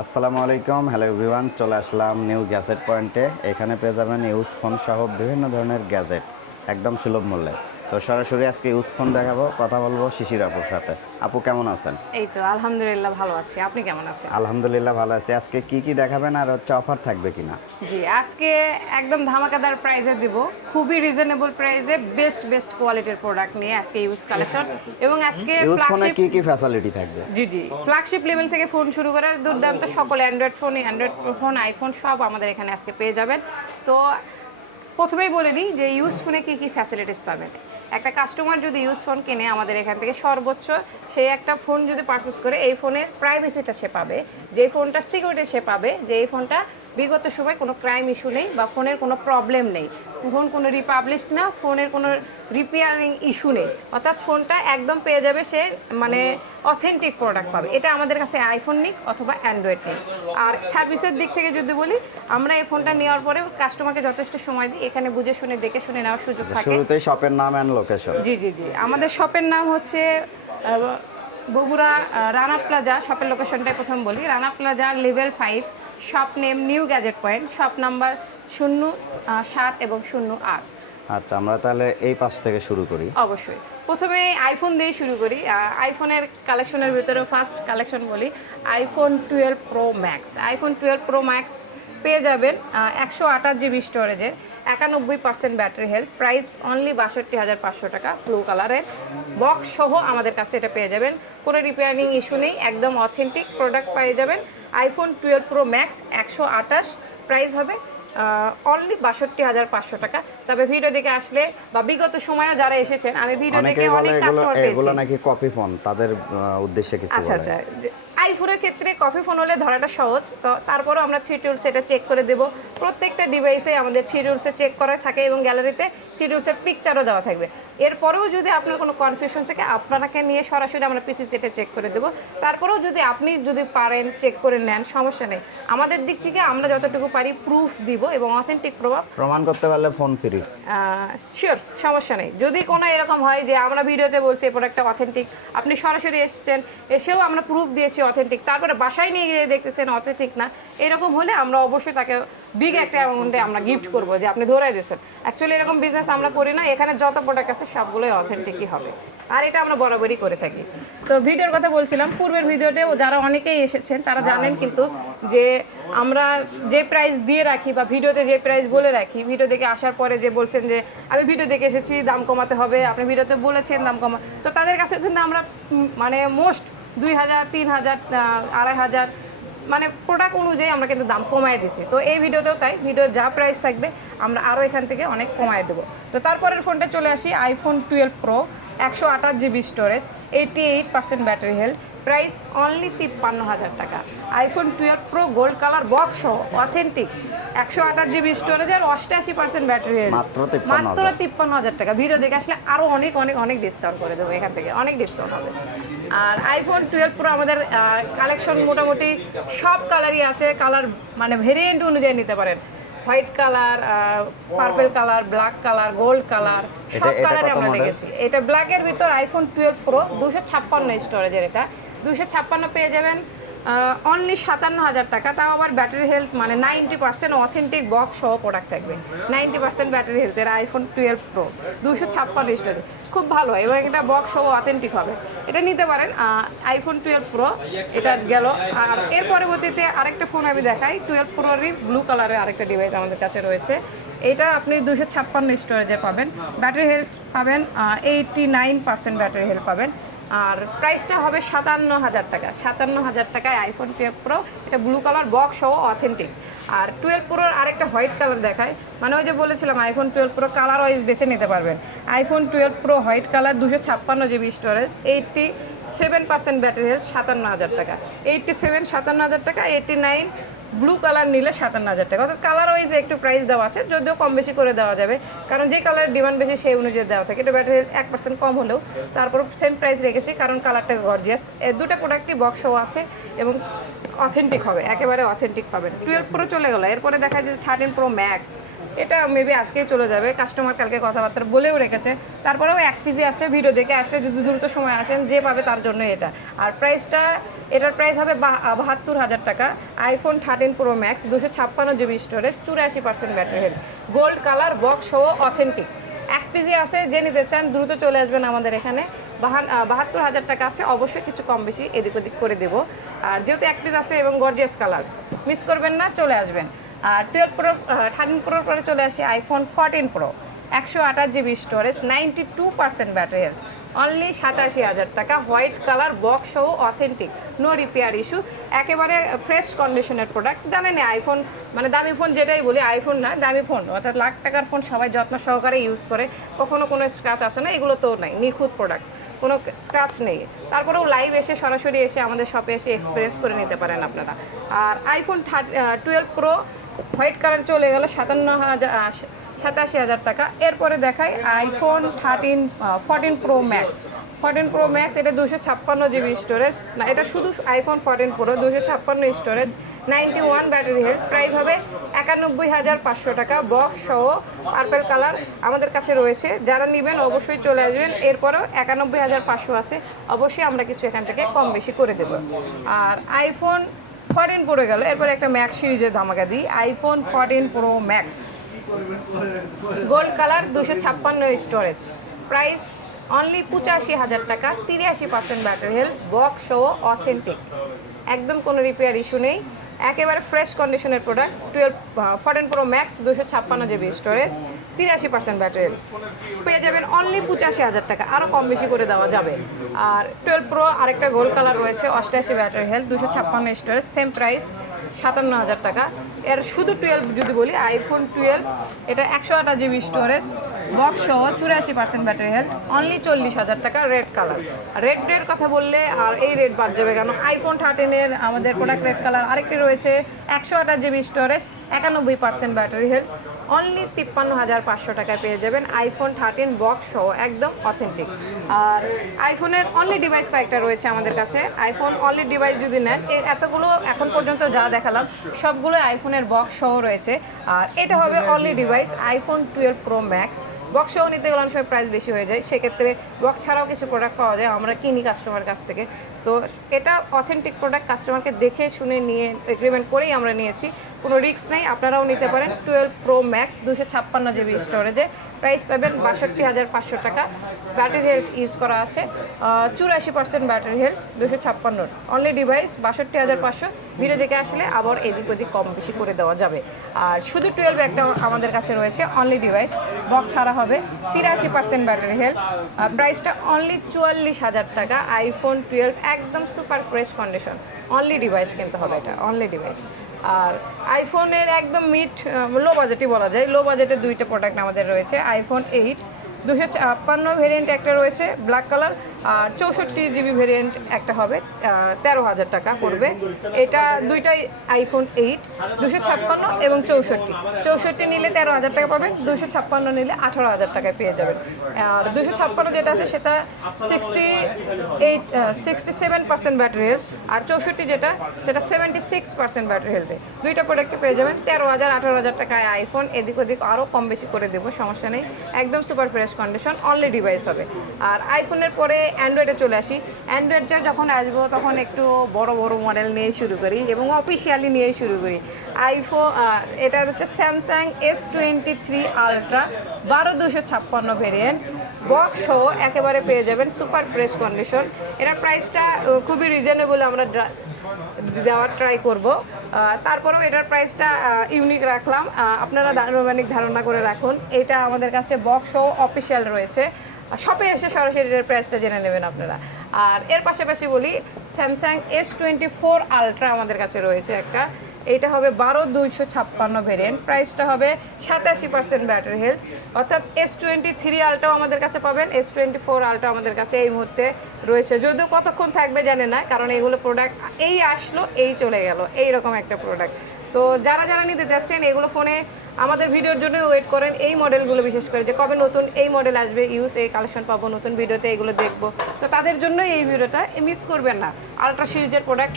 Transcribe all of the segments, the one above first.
আসসালামু আলাইকুম। Hello everyone চলে আসলাম নিউ গ্যাজেট পয়েন্টে এখানে পেয়ে যাবেন ইউজ ফোন সহ বিভিন্ন ধরনের গ্যাজেট একদম সুলভ মূল্যে। তো সরাসরি আজকে ইউজ ফোন দেখাবো কথা বলব শিশির আপুর সাথে। আপু কেমন আছেন? এই তো আলহামদুলিল্লাহ ভালো আছি। আপনি কেমন আছেন? আলহামদুলিল্লাহ ভালো আছি। আজকে কি কি দেখাবেন আর হচ্ছে অফার থাকবে কিনা? জি আজকে একদম ধামাকাদার প্রাইজে দিব। খুবই রিজনেবল প্রাইজে বেস্ট বেস্ট কোয়ালিটির প্রোডাক্ট নিয়ে আজকে ইউজ কালেকশন এবং আজকে ইউজ ফোনে কি কি ফ্যাসিলিটি থাকবে? জি জি ফ্ল্যাগশিপ লেভেল থেকে ফোন শুরু করে দুর্দান্ত সকল Android phone Android phone iPhone সব আমাদের এখানে আজকে পেয়ে যাবেন। তো প্রথমেই বলে নিই যে ইউজ ফোনে কী কী ফ্যাসিলিটিস পাবেন। একটা কাস্টমার যদি ইউজ ফোন কেনে আমাদের এখান থেকে সর্বোচ্চ সেই একটা ফোন যদি পারচেস করে, এই ফোনের প্রাইভেসিটা সে পাবে, যে ফোনটা সিকিউরিটি সে পাবে, যে এই ফোনটা বিগত সময় কোনো ক্রাইম ইস্যু নেই বা ফোনের কোনো প্রবলেম নেই। ফোন কোনো রিপাবলিশ না ফোনের কোনো রিপেয়ারিং ইস্যু নেই। অর্থাৎ ফোনটা একদম পেয়ে যাবে সে মানে অথেন্টিক প্রোডাক্ট পাবে। এটা আমাদের কাছে আইফোন নিক অথবা অ্যান্ড্রয়েড নিক। আর সার্ভিসের দিক থেকে যদি বলি আমরা এই ফোনটা নেওয়ার পরে কাস্টমারকে যথেষ্ট সময় দিই। এখানে বুঝে শুনে দেখে শুনে নেওয়ার সুযোগ থাকে। শুরুতেই শপের নাম অ্যান্ড লোকেশন জি জি জি। আমাদের শপের নাম হচ্ছে বগুড়া রানা প্লাজা শপের লোকেশনটাই প্রথম বলি। Rana Plaza level five shop name New Gadget Point shop number শূন্য সাত এবং শূন্য আট। আচ্ছা আমরা তাহলে এই পাশ থেকে শুরু করি। অবশ্যই। প্রথমে আইফোন দিয়ে শুরু করি। আইফোনের কালেকশনের ভিতরে ফার্স্ট কালেকশন বলি। IPhone twelve Pro Max iPhone twelve Pro Max পেয়ে যাবেন একশো আঠাশ জিবি স্টোরেজের একানব্বই percent battery health price only বাষট্টি হাজার পাঁচশো টাকা ব্লু কালারের বক্স সহ আমাদের কাছে এটা পেয়ে যাবেন। কোনো রিপেয়ারিং ইস্যু নেই একদম অথেন্টিক প্রোডাক্ট পেয়ে যাবেন। আইফোন টুয়েলভ প্রো ম্যাক্স একশো আঠাশ প্রাইস হবে অনলি বাষট্টি হাজার পাঁচশো টাকা। তবে ভিডিও দেখে আসলে বা বিগত সময়ে যারা এসেছেন আমি ভিডিও দেখে অনেক কাস্টমার এগুলো পেয়েছি। নাকি কপি ফোন তাদের উদ্দেশ্যে কিছু আচ্ছা আচ্ছা আইফোনের ক্ষেত্রে কফি ফোন হলে ধরাটা সহজ। তো তারপরও আমরা থ্রি টুলস এটা চেক করে দেব। প্রত্যেকটা ডিভাইসে আমাদের থ্রি টুলসে চেক করা থাকে এবং গ্যালারিতে থ্রি টুলসের পিকচারও দেওয়া থাকবে। এরপরেও যদি আপনার কোনো কনফিউশন থাকে আপনাকে নিয়ে সরাসরি আমরা পিসিতে চেক করে দেবো। তারপরেও যদি আপনি যদি পারেন চেক করে নেন সমস্যা নেই। আমাদের দিক থেকে আমরা যতটুকু পারি প্রুফ দিব এবং অথেন্টিক প্রভাব প্রমাণ করতে পারলে ফোন ফ্রি শিওর সমস্যা নেই। যদি কোনো এরকম হয় যে আমরা ভিডিওতে বলছি এই প্রোডাক্টটা অথেন্টিক আপনি সরাসরি এসেছেন এসেও আমরা প্রুফ দিয়েছি অথেন্টিক তারপরে বাসায় নিয়ে গিয়ে দেখতেছেন অথেন্টিক না। এরকম হলে আমরা অবশ্যই তাকে বিগ একটা অ্যামাউন্টে আমরা গিফট করব যে আপনি ধরে দিয়েছেন। অ্যাকচুয়ালি এরকম বিজনেস আমরা করি না, এখানে যত প্রোডাক্ট আছে সবগুলোই অথেন্টিকই হবে। আর এটা আমরা বরাবরই করে থাকি। তো ভিডিওর কথা বলছিলাম, পূর্বের ভিডিওতেও যারা অনেকেই এসেছেন, তারা জানেন কিন্তু যে আমরা যে প্রাইস দিয়ে রাখি বা ভিডিওতে যে প্রাইস বলে রাখি ভিডিও দেখে আসার পরে যে বলছেন যে, আমি ভিডিও দেখে এসেছি, দাম কমাতে হবে। আপনি ভিডিওতে বলেছেন দাম কমা তো তাদের কাছে কিন্তু আমরা মানে মোস্ট দুই হাজার, তিন হাজার আড়াই হাজার মানে প্রোডাক্ট অনুযায়ী আমরা কিন্তু দাম কমায় দিছি। তো এই ভিডিওতেও তাই ভিডিওর যা প্রাইস থাকবে আমরা আরও এখান থেকে অনেক কমায় দেবো। তো তারপরের ফোনটা চলে আসি আইফোন টুয়েলভ প্রো একশো আঠাশ GB storage eighty eight percent battery health price only তিপ্পান্ন হাজার টাকা। IPhone twelve Pro gold colour box সহ অথেন্টিক একশো আঠাশ জিবি স্টোরেজ আর অষ্টাশি পার্সেন্ট ব্যাটারি হেলথ মাত্র 53,000 মাত্র তিপ্পান্ন হাজার টাকা। ভিডিও দেখে আসলে আরও অনেক অনেক অনেক ডিসকাউন্ট করে দেবো এখান থেকে। অনেক ডিসকাউন্ট হবে। আর আইফোন টুয়েলভ প্রো আমাদের কালেকশন মোটামুটি সব কালারই আছে। কালার মানে ভেরিয়েন্ট অনুযায়ী নিতে পারেন। White colour purple colour black colour gold colour সব কালারে আমরা দেখেছি। রেখেছি এটা ব্ল্যাকের ভিতর আইফোন টুয়েলভ প্রো দুশো ছাপ্পান্ন স্টোরেজের এটা দুশো ছাপ্পান্ন পেয়ে যাবেন। অনলি সাতান্ন হাজার টাকা। তাও আবার ব্যাটারি হেলথ মানে নাইনটি পার্সেন্ট অথেন্টিক বক্স সহ প্রোডাক্ট থাকবে। নাইনটি পার্সেন্ট ব্যাটারি হেলথের আইফোন টুয়েলভ প্রো দুশো ছাপ্পান্ন স্টোরেজ খুব ভালো এবং এটা বক্স সহ অথেন্টিক হবে। এটা নিতে পারেন আইফোন টুয়েলভ প্রো এটা গেল। আর এর পরবর্তীতে আরেকটা ফোন আমি দেখাই টুয়েলভ প্রোরই ব্লু কালারের আরেকটা ডিভাইস আমাদের কাছে রয়েছে। এটা আপনি দুশো ছাপ্পান্ন স্টোরেজে পাবেন। ব্যাটারি হেলথ পাবেন eighty nine percent battery health পাবেন। আর প্রাইসটা হবে সাতান্ন হাজার টাকা। সাতান্ন হাজার টাকায় আইফোন টুয়েলভ প্রো এটা ব্লু কালার বক্স অথেন্টিক আর টুয়েলভ প্রোর আরেকটা হোয়াইট কালার দেখায়। মানে ওই যে বলেছিলাম iPhone twelve Pro colour wise বেছে নিতে পারবেন। IPhone twelve Pro white colour দুশো ছাপ্পান্ন GB storage eighty seven percent battery health সাতান্ন হাজার টাকা। এইটটি সেভেন সাতান্ন হাজার টাকা এইটটি নাইন ব্লু কালার নিলে সাতান্ন হাজার টাকা। অর্থাৎ কালার ওয়াইজ একটু প্রাইস দেওয়া আছে, যদিও কম বেশি করে দেওয়া যাবে। কারণ যে কালারের ডিমান্ড বেশি, সেই অনুযায়ী দেওয়া থাকে। এটা ব্যাটারি এক পার্সেন্ট কম হলেও তারপর সেম প্রাইস রেখেছি, কারণ কালারটা গর্জিয়াস দুটো প্রোডাক্টই বক্সও আছে এবং অথেন্টিক হবে, একেবারে অথেন্টিক পাবেন। টুয়েলভ প্রো চলে গেলো। এরপরে দেখা যায় থার্টিন প্রো ম্যাক্স এটা মেবি আজকেই চলে যাবে। কাস্টমার কালকে কথাবার্তা বলেও রেখেছে। তারপরেও এক পিজি আছে ভিডিও দেখে আসলে যদি দ্রুত সময় আসেন, যে পাবে তার জন্য এটা। আর প্রাইসটা এটার প্রাইস হবে বাহাত্তর হাজার টাকা। আইফোন থার্টিন প্রো ম্যাক্স দুশো ছাপ্পান্ন জিবি স্টোরেজ চুরাশি percent battery health gold colour box সহ অথেন্টিক এক পিজি আছে যে নিতে চান, দ্রুত চলে আসবেন আমাদের এখানে। বাহান বাহাত্তর হাজার টাকা আছে, অবশ্যই কিছু কম বেশি এদিক ওদিক করে দেবো। আর যেহেতু এক পিস আছে এবং গর্জিয়াস কালার মিস করবেন না, চলে আসবেন। আর টুয়েলভ প্রো থার্টিন প্রোর পরে চলে আসি আইফোন ফোরটিন প্রো একশো আঠাশ GB storage ninety two percent battery health only সাতাশি হাজার টাকা। হোয়াইট কালার বক্স সহ অথেন্টিক নো রিপেয়ার ইস্যু একেবারে ফ্রেশ কন্ডিশনের প্রোডাক্ট জানেন আইফোন মানে দামি ফোন যেটাই বলি আইফোন না, দামি ফোন অর্থাৎ লাখ টাকার ফোন সবাই যত্ন সহকারে ইউজ করে। কখনো কোনো স্ক্র্যাচ আসে না, এগুলো তো নাই। নিখুঁত প্রোডাক্ট কোনো স্ক্র্যাচ নেই। তারপরেও লাইভ এসে, সরাসরি এসে আমাদের শপে এসে এক্সপিরিয়েন্স করে নিতে পারেন আপনারা। আর iPhone thirty twelve Pro white colour চলে গেল সাতান্ন হাজার সাতাশি হাজার টাকা। এরপরে দেখাই iPhone thirteen fourteen Pro Max fourteen Pro Max এটা দুশো ছাপ্পান্ন জিবি স্টোরেজ না, এটা শুধু আইফোন ফোরটিন প্রো দুশো ছাপ্পান্ন storage ninety one battery health price হবে একানব্বই হাজার পাঁচশো টাকা। বক্স সহ পার্পেল কালার আমাদের কাছে রয়েছে। যারা নেবেন অবশ্যই চলে আসবেন। এরপরেও একানব্বই হাজার পাঁচশো আছে। অবশ্যই আমরা কিছু এখান থেকে কম বেশি করে দেবো। আর আইফোন ফোরটিন পড়ে গেল। এরপরে একটা ম্যাক্স সিরিজের ধামাকা দিই। IPhone fourteen Pro Max gold colour দুশো ছাপ্পান্ন স্টোরেজ প্রাইস অনলি পঁচাশি হাজার টাকা, তিরাশি percent battery health box authentic একদম কোনো রিপেয়ার ইস্যু নেই। একেবারে ফ্রেশ কন্ডিশনের product twelve fourteen Pro Max দুশো ছাপ্পান্ন জিবি স্টোরেজ তিরাশি পার্সেন্ট ব্যাটারি পেয়ে যাবেন অনলি পঁচাশি হাজার টাকা আরও কম বেশি করে দেওয়া যাবে। আর টুয়েলভ প্রো আরেকটা গোল্ড কালার রয়েছে, অষ্টাশি ব্যাটারি হেলথ দুশো ছাপ্পান্ন স্টোরেজ সেম প্রাইস সাতান্ন হাজার টাকা। এর শুধু টুয়েলভ যদি বলি আইফোন টুয়েলভ এটা একশো আটা জিবি স্টোরেজ বক্স সহ চুরাশি পার্সেন্ট ব্যাটারি হেলথ অনলি চল্লিশ হাজার টাকা রেড কালার রেড রেড কথা বললে আর এই রেড বাদ যাবে কেন? আইফোন থার্টিনের আমাদের প্রোডাক্ট রেড কালার আরেকটি রয়েছে, একশো আটা জিবি স্টোরেজ একানব্বই পার্সেন্ট ব্যাটারি হেলথ অনলি তিপ্পান্ন হাজার পাঁচশো টাকায় পেয়ে যাবেন আইফোন থার্টিন বক্স সহ একদম অথেন্টিক আর আইফোনের অনলি ডিভাইস কয়েকটা রয়েছে আমাদের কাছে। আইফোন অনলি ডিভাইস যদি নেন এতগুলো এখন পর্যন্ত যা দেখালাম, সবগুলো আইফোনের বক্স সহ রয়েছে। আর এটা হবে only device iPhone twelve Pro Max box সহ নিতে গেলে অনেক সময় প্রাইস বেশি হয়ে যায়। সেক্ষেত্রে বক্স ছাড়াও কিছু প্রোডাক্ট পাওয়া যায়, আমরা কিনি কাস্টমার কাছ থেকে। তো এটা অথেন্টিক প্রোডাক্ট কাস্টমারকে দেখে, শুনে, নিয়ে এগ্রিমেন্ট করেই আমরা নিয়েছি। কোনো রিস্ক নেই আপনারাও নিতে পারেন। টুয়েলভ প্রো ম্যাক্স দুশো ছাপ্পান্ন জিবি স্টোরেজে প্রাইস পাবেন বাষট্টি হাজার পাঁচশো টাকা। ব্যাটারি হেলথ ইউজ করা আছে। চুরাশি পার্সেন্ট ব্যাটারি হেলথ দুশো ছাপ্পান্নর অনলি ডিভাইস বাষট্টি হাজার পাঁচশো। ভিডিও দেখে আসলে আবার এদিক ওদিক কম বেশি করে দেওয়া যাবে। আর শুধু টুয়েলভ একটা আমাদের কাছে রয়েছে অনলি ডিভাইস বক্স ছাড়া হবে তিরাশি পার্সেন্ট ব্যাটারি হেলথ। প্রাইসটা অনলি চুয়াল্লিশ হাজার টাকা। আইফোন টুয়েলভ একদম super fresh condition only device কিনতে হবে এটা অনলি ডিভাইস আর আইফোনের একদম মিড লো বাজেটই বলা যায়। লো বাজেটের দুইটা প্রোডাক্ট আমাদের রয়েছে। IPhone eight. দুশো ছাপ্পান্ন ভেরিয়েন্ট একটা রয়েছে ব্ল্যাক কালার। আর চৌষট্টি জিবি ভেরিয়েন্ট একটা হবে তেরো হাজার টাকা পড়বে। এটা দুইটাই আইফোন এইট দুশো ছাপ্পান্ন এবং চৌষট্টি। চৌষট্টি নিলে তেরো হাজার টাকা পাবেন, দুশো ছাপ্পান্ন নিলে আঠারো হাজার টাকায় পেয়ে যাবেন। আর দুশো ছাপ্পান্ন যেটা আছে সেটা sixty eight sixty seven percent battery health আর চৌষট্টি যেটা, সেটা সেভেন্টি সিক্স পার্সেন্ট ব্যাটারি হেলথে দুইটা প্রোডাক্টে পেয়ে যাবেন, তেরো হাজার, আঠারো হাজার টাকায় আইফোন এদিক ওদিক আরও কম বেশি করে দেবো, সমস্যা নেই। একদম super fresh condition only device হবে। আর আইফোনের পরে অ্যান্ড্রয়েডে চলে আসি। অ্যান্ড্রয়েডটা যখন আসব তখন একটু বড় বড় মডেল নিয়ে শুরু করি এবং অফিসিয়ালি নিয়ে শুরু করি। আইফোন এটা হচ্ছে Samsung S twenty three Ultra বারো দুশো ছাপ্পান্ন ভেরিয়েন্ট বক্স সহ একেবারে পেয়ে যাবেন সুপার ফ্রেশ কন্ডিশন এটার প্রাইসটা খুবই রিজনেবল আমরা দেওয়ার ট্রাই করব। তারপরেও এটার প্রাইসটা ইউনিক রাখলাম। আপনারা আনুমানিক ধারণা করে রাখুন। এটা আমাদের কাছে বক্স ও অফিসিয়াল রয়েছে। শপে এসে সরাসরি এটার প্রাইসটা জেনে নেবেন আপনারা। আর এর পাশাপাশি বলি Samsung S twenty four Ultra আমাদের কাছে রয়েছে একটা। এইটা হবে বারো দুইশো ছাপ্পান্ন ভেরিয়েন্ট প্রাইসটা হবে সাতাশি পার্সেন্ট ব্যাটারি হেলথ অর্থাৎ এস টোয়েন্টি থ্রি আলটাও আমাদের কাছে পাবেন। এস টোয়েন্টি ফোর আলটা আমাদের কাছে এই মুহূর্তে রয়েছে। যদিও কতক্ষণ থাকবে জানে না, কারণ এগুলো প্রোডাক্ট এই আসলো, এই চলে গেল। এই রকম একটা প্রোডাক্ট তো যারা যারা নিতে যাচ্ছেন, এগুলো ফোনে আমাদের ভিডিওর জন্য ওয়েট করেন এই মডেলগুলো বিশেষ করে যে কবে নতুন এই মডেল আসবে ইউজ এই কালেকশন পাবো, নতুন ভিডিওতে এগুলো দেখব। তো তাদের জন্য এই ভিডিওটা মিস করবেন না। আলট্রা সিরিজের প্রোডাক্ট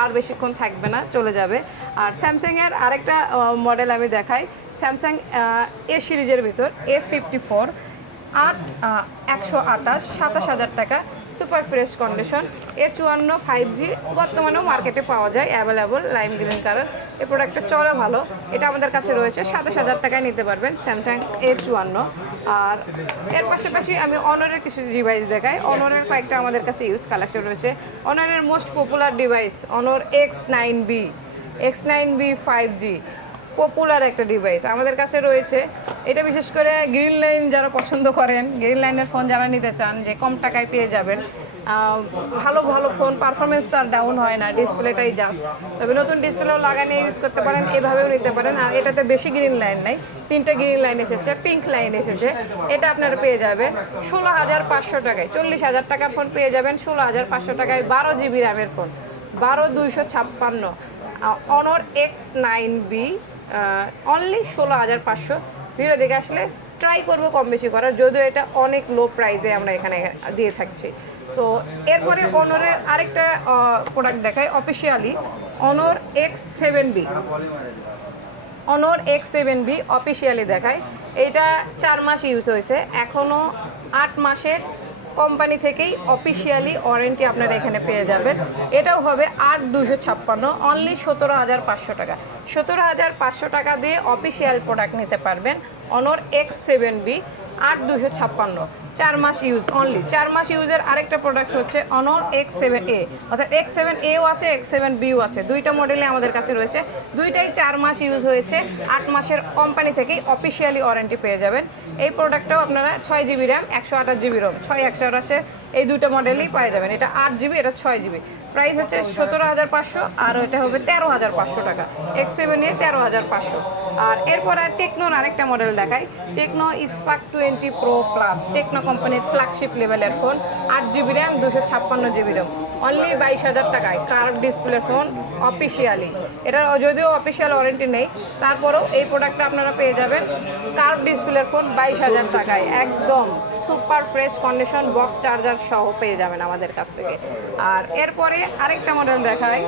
আর বেশিক্ষণ থাকবে না, চলে যাবে। আর স্যামসাংয়ের আরেকটা মডেল আমি দেখাই। স্যামসাং এ সিরিজের ভিতর এ ফিফটি ফোর আট একশো আঠাশ, সাতাশ হাজার টাকা সুপার ফ্রেশ কন্ডিশন এ চুয়ান্ন ফাইভ জি বর্তমানেও মার্কেটে পাওয়া যায় অ্যাভেলেবল লাইম গ্রিন কালার এই প্রোডাক্টটা চলে ভালো, এটা আমাদের কাছে রয়েছে, সাতাশ হাজার টাকায় নিতে পারবেন স্যামসাং এ চুয়ান্ন। আর এর পাশাপাশি আমি অনরের কিছু ডিভাইস দেখাই অনরের কয়েকটা আমাদের কাছে ইউজ কালেকশন রয়েছে। অনরের most popular device Honor X nine B X nine B five G popular একটা ডিভাইস আমাদের কাছে রয়েছে। এটা বিশেষ করে গ্রিন লাইন যারা পছন্দ করেন গ্রিন লাইনের ফোন যারা নিতে চান, যে কম টাকায় পেয়ে যাবেন ভালো ভালো ফোন পারফরমেন্স তো আর ডাউন হয় না ডিসপ্লেটাই জাস্ট তবে নতুন ডিসপ্লেও লাগানিয়ে ইউজ করতে পারেন, এভাবেও নিতে পারেন। আর এটাতে বেশি গ্রিন লাইন নাই, তিনটা গ্রিন লাইন এসেছে পিঙ্ক লাইন এসেছে। এটা আপনারা পেয়ে যাবেন ষোলো হাজার পাঁচশো টাকায়। চল্লিশ হাজার টাকার ফোন পেয়ে যাবেন ষোলো হাজার পাঁচশো টাকায়, বারো জিবি র্যামের ফোন বারো দুইশো ছাপ্পান্ন। অনর এক্স নাইন বি অনলি ষোলো হাজার পাঁচশো। ভিডিও দেখে আসলে ট্রাই করব কম বেশি করার, যদিও এটা অনেক লো প্রাইসে আমরা এখানে দিয়ে থাকছি। তো এরপরে অনরের আরেকটা প্রোডাক্ট দেখাই officially Honor X seven B Honor X seven B officially দেখায় এটা চার মাস ইউজ হয়েছে এখনও আট মাসের কোম্পানি থেকেই অফিসিয়ালি ওয়ারেন্টি আপনারা এখানে পেয়ে যাবেন। এটাও হবে আট দুশো ছাপ্পান্ন অনলি সতেরো হাজার পাঁচশো টাকা। সতেরো হাজার পাঁচশো টাকা দিয়ে অফিসিয়াল প্রোডাক্ট নিতে পারবেন। অনর এক্স সেভেন বি আট দুশো ছাপ্পান্ন। চার মাস ইউজ অনলি চার মাস ইউজের আরেকটা প্রোডাক্ট হচ্ছে অনর এক্স সেভেন এ অর্থাৎ এক্স সেভেন এও আছে এক্স সেভেন বিও আছে। দুইটা মডেলে আমাদের কাছে রয়েছে। দুইটাই চার মাস ইউজ হয়েছে। আট মাসের কোম্পানি থেকেই অফিসিয়ালি ওয়ারেন্টি পেয়ে যাবেন। এই প্রোডাক্টটাও আপনারা ছয় জিবি র্যাম একশো আঠাশ জিবি রোম ছয় একশো আঠাশে এই দুটো মডেলই পাওয়া যাবেন। এটা আট জিবি এটা ছয় জিবি প্রাইস হচ্ছে সতেরো হাজার পাঁচশো, আর এটা হবে তেরো হাজার পাঁচশো টাকা। এক্স সেভেন এ তেরো হাজার পাঁচশো। আর এরপরে টেকনোর আরেকটা মডেল দেখাই। Tecno Spark twenty Pro Plus Tecno কোম্পানির ফ্ল্যাগশিপ লেভেলের ফোন আট জিবি র্যাম দুশো ছাপ্পান্ন জিবি র্যাম অনলি বাইশ হাজার টাকায়। কার্ভ ডিসপ্লে ফোন অফিসিয়ালি এটার যদিও অফিসিয়াল ওয়ারেন্টি নেই, তারপরেও এই প্রোডাক্টটা আপনারা পেয়ে যাবেন। কার্ভ ডিসপ্লের ফোন বাইশ হাজার টাকায়, একদম super fresh condition box charger সহ পেয়ে যাবেন আমাদের কাছ থেকে। আর এরপরে আরেকটা মডেল দেখায়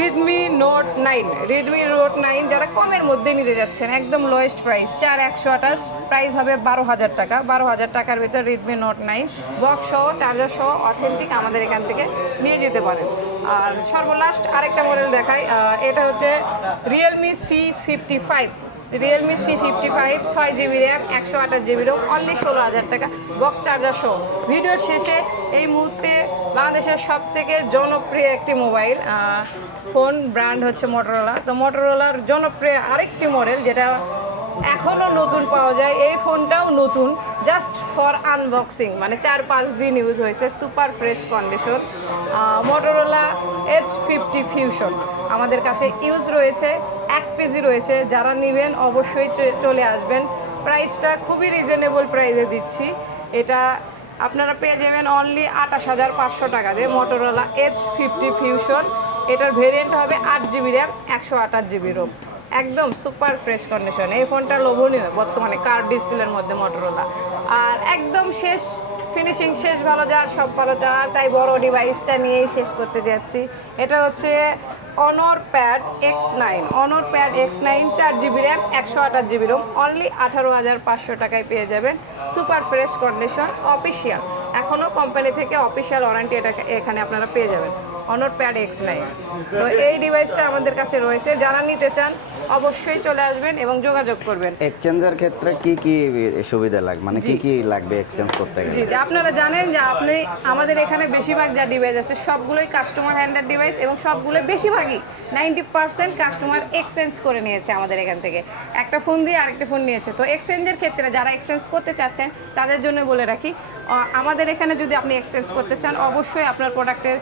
Redmi Note nine Redmi Note nine যারা কমের মধ্যে নিতে যাচ্ছেন, একদম লোয়েস্ট প্রাইস চার একশো আঠাশ। প্রাইস হবে বারো হাজার টাকা। বারো হাজার টাকার ভিতর রেডমি নোট নাইন বক্স সহ চার্জার সহ অথেন্টিক আমাদের এখান থেকে নিয়ে যেতে পারেন। আর সর্বলাস্ট আরেকটা মডেল দেখাই। এটা হচ্ছে Realme C fifty five Realme C fifty five ছয় জিবি র্যাম একশো আঠাশ জিবি রোম অনলি ষোলো হাজার টাকা বক্স চার্জার সহ। ভিডিওর শেষে এই মুহূর্তে বাংলাদেশের সব থেকে জনপ্রিয় একটি মোবাইল ফোন ব্র্যান্ড হচ্ছে মোটরোলা তো মোটরোলার জনপ্রিয় আরেকটি মডেল যেটা এখনও নতুন পাওয়া যায়, এই ফোনটাও নতুন। জাস্ট ফর আনবক্সিং মানে চার পাঁচ দিন ইউজ হয়েছে super fresh condition Motorola H fifty Fusion আমাদের কাছে ইউজ রয়েছে, এক পেজি রয়েছে। যারা নেবেন অবশ্যই চলে আসবেন। প্রাইসটা খুবই রিজনেবল প্রাইসে দিচ্ছি। এটা আপনারা পেয়ে যাবেন অনলি আঠাশ হাজার পাঁচশো টাকা দিয়ে মোটরোলা এইচ ফিফটি ফিউশন এটার ভেরিয়েন্ট হবে আট জিবি র্যাম একশো আঠাশ জিবি রোম একদম সুপার ফ্রেশ কন্ডিশন এই ফোনটা লোভনীয় বর্তমানে কার ডিসপ্লের মধ্যে মোটরোলা আর একদম শেষ ফিনিশিং শেষ, ভালো যার, সব ভালো যার। তাই বড় ডিভাইসটা নিয়েই শেষ করতে যাচ্ছি। এটা হচ্ছে Honor pad X nine Honor pad X nine চার জিবি র্যাম একশো আঠাশ জিবি রোম অনলি আঠারো হাজার পাঁচশো টাকায় পেয়ে যাবেন। সুপার ফ্রেশ কন্ডিশন অফিসিয়াল এখনও কোম্পানি থেকে অফিসিয়াল ওয়ারেন্টি এটা এখানে আপনারা পেয়ে যাবেন। অনর প্যাড এক্স নাইন তো এই ডিভাইসটা আমাদের কাছে রয়েছে। যারা নিতে চান অবশ্যই চলে আসবেন এবং যোগাযোগ করবেন। এক্সচেঞ্জের ক্ষেত্রে কি কি সুবিধা লাগবে মানে কি কি লাগবে এক্সচেঞ্জ করতে গেলে? জি আপনারা জানেন যে আপনি আমাদের এখানে বেশিরভাগ যা ডিভাইস আছে সবগুলোই কাস্টমার হ্যান্ডেড ডিভাইস এবং সবগুলো বেশিরভাগই নাইনটি পার্সেন্ট কাস্টমার এক্সচেঞ্জ করে নিয়েছে আমাদের এখান থেকে। একটা ফোন দিয়ে আরেকটা ফোন নিয়েছে। তো এক্সচেঞ্জের ক্ষেত্রে যারা এক্সচেঞ্জ করতে চাচ্ছেন তাদের জন্য বলে রাখি আমাদের এখানে যদি আপনি এক্সচেঞ্জ করতে চান অবশ্যই আপনার প্রোডাক্টের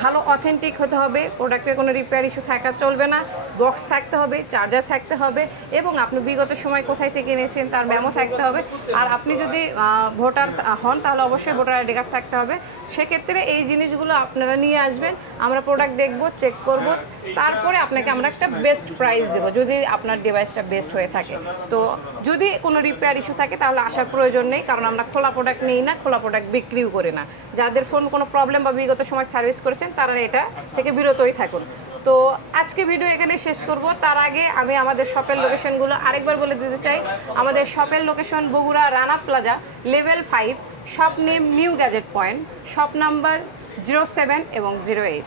ভালো অথেন্টিক হতে হবে প্রোডাক্টের কোনো রিপেয়ার ইস্যু থাকা চলবে না বক্স থাকতে হবে চার্জার থাকতে হবে এবং আপনি বিগত সময় কোথায় থেকে এনেছেন তার মেমো থাকতে হবে। আর আপনি যদি ভোটার হন তাহলে অবশ্যই ভোটার আইডি কার্ড থাকতে হবে। সেক্ষেত্রে এই জিনিসগুলো আপনারা নিয়ে আসবেন, আমরা প্রোডাক্ট দেখব চেক করব তারপরে আপনাকে আমরা একটা বেস্ট প্রাইস দেবো, যদি আপনার ডিভাইসটা বেস্ট হয়ে থাকে। তো যদি কোনো রিপেয়ার ইস্যু থাকে, তাহলে আসার প্রয়োজন নেই, কারণ আমরা খোলা প্রোডাক্ট নেই না, খোলা প্রোডাক্ট বিক্রিও করি না। যাদের ফোন কোনো প্রবলেম বা বিগত সময় সার্ভিস করেছেন, তারা এটা থেকে বিরতই থাকুন। তো আজকে ভিডিও এখানে শেষ করব। তার আগে আমি আমাদের শপের লোকেশনগুলো আরেকবার বলে দিতে চাই। আমাদের শপের location Bogura Rana plaza level five shop name new gadget point shop number zero seven এবং জিরো এইট